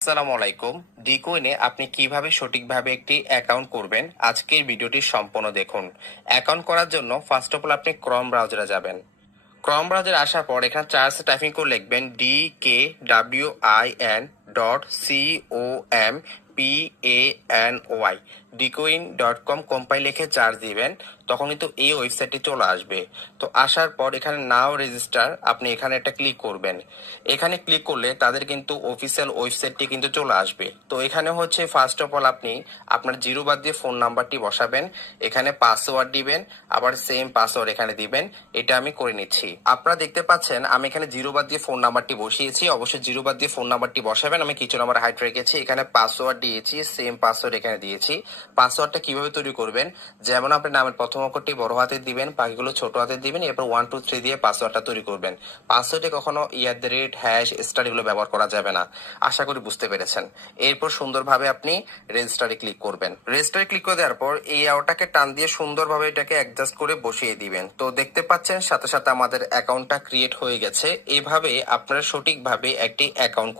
আসসালামু আলাইকুম। ডিকোইনে আপনি কিভাবে সঠিকভাবে একটি অ্যাকাউন্ট করবেন আজকের ভিডিওটি সম্পূর্ণ দেখুন। অ্যাকাউন্ট করার জন্য ফার্স্ট অফ অল আপনি ক্রম ব্রাউজারে যাবেন। ক্রম ব্রাউজারে আসার পর এখানে চার্জ টাইপিং করে লিখবেন DKWIN.COMPANY ডিকোইন.com কোম্পানি লিখে চার্জ দিবেন। তখন কিন্তু এই ওয়েবসাইটটি চলে আসবে। তো আসার পর এখানে নাও রেজিস্টার আপনি এখানে একটা ক্লিক করবেন। এখানে ক্লিক করলে তাদের কিন্তু অফিসিয়াল ওয়েবসাইটটি কিন্তু চলে আসবে। তো এখানে হচ্ছে ফার্স্ট অফ অল আপনি আপনার জিরো বাদ দিয়ে ফোন নাম্বারটি বসাবেন, এখানে পাসওয়ার্ড দিবেন, আবার সেম পাসওয়ার্ড এখানে দিবেন। এটা আমি করে নিচ্ছি। আপনারা দেখতে পাচ্ছেন আমি এখানে জিরো বাদ দিয়ে ফোন নাম্বারটি বসিয়েছি। অবশ্যই জিরো বাদ দিয়ে ফোন নাম্বারটি বসাবেন। আমি কিছু নাম্বার হাইড রেখেছি, এখানে পাসওয়ার্ড দিয়েছি, সেম পাসওয়ার্ড এখানে দিয়েছি। পাসওয়ার্ডটা কিভাবে তৈরি করবেন, যেমন আপনি নামের প্রথম অক্ষরটি বড় হাতে দিবেন, বাকিগুলো ছোট হাতে দিবেন, এরপর 1 2 3 দিয়ে পাসওয়ার্ডটা তৈরি করবেন। পাসওয়ার্ডে কখনো @ হ্যাশ এগুলো ব্যবহার করা যাবে না। আশা করি বুঝতে পেরেছেন। এরপর সুন্দরভাবে আপনি রেজিস্টারে ক্লিক করবেন। রেজিস্টারে ক্লিক করে দেওয়ার পর এই আওটাকে টান দিয়ে সুন্দরভাবে এটাকে অ্যাডজাস্ট করে বসিয়ে দিবেন। তো দেখতে পাচ্ছেন সাথে সাথে আমাদের অ্যাকাউন্টটা ক্রিয়েট হয়ে গেছে। এভাবে আপনারা সঠিকভাবে একটি অ্যাকাউন্ট